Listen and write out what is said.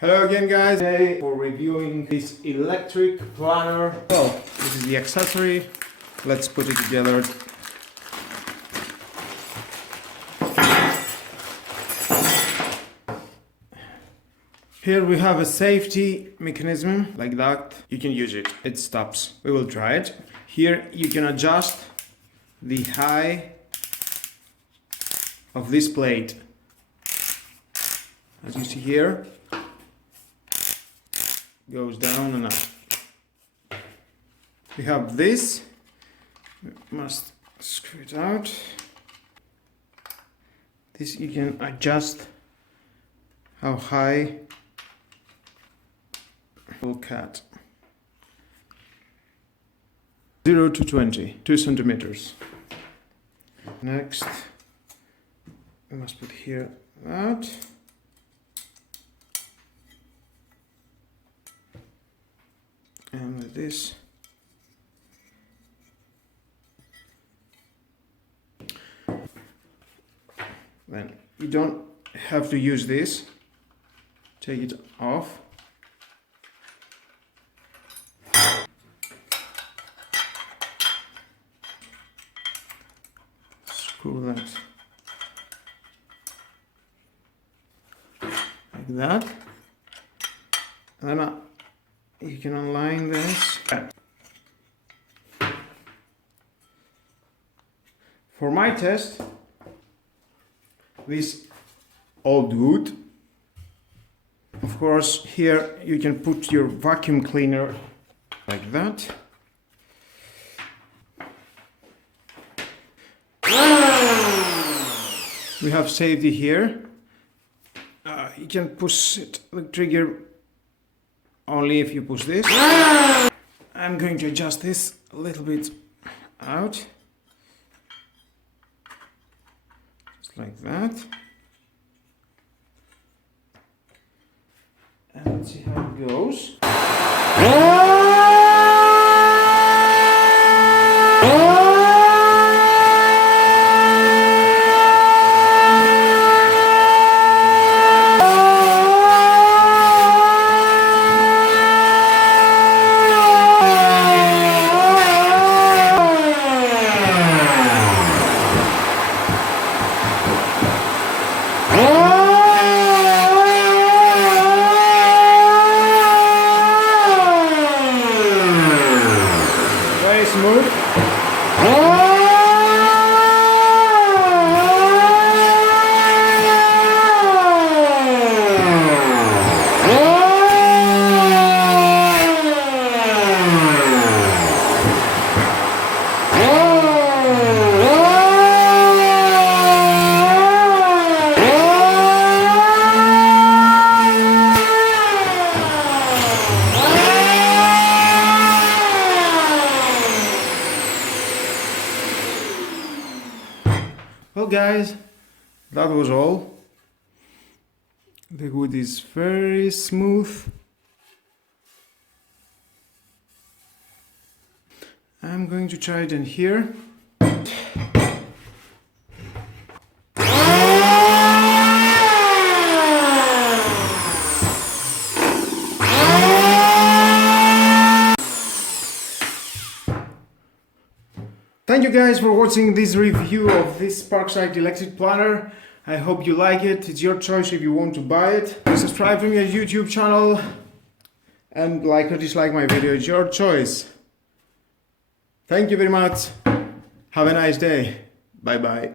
Hello again guys, today for reviewing this electric planner. Well, this is the accessory. Let's put it together. Here we have a safety mechanism like that. You can use it, it stops. We will try it. Here you can adjust the height of this plate. As you see here, goes down and up. We have this, we must screw it out. This you can adjust how high will cut. 0 to 20, 2 centimeters. Next, we must put here that. And with this, then you don't have to use this. Take it off. Screw that like that, and then you can align this. For my test, this all good. Of course, here you can put your vacuum cleaner like that. We have safety here. You can push it, the trigger, only if you push this. I'm going to adjust this a little bit out. Just like that. And let's see how it goes. Very smooth. Well guys, that was all. The wood is very smooth. I'm going to try it in here. Thank you guys for watching this review of this Parkside electric planner. I hope you like it. It's your choice if you want to buy it. Subscribe to my YouTube channel and like or dislike my video. It's your choice. Thank you very much. Have a nice day. Bye bye.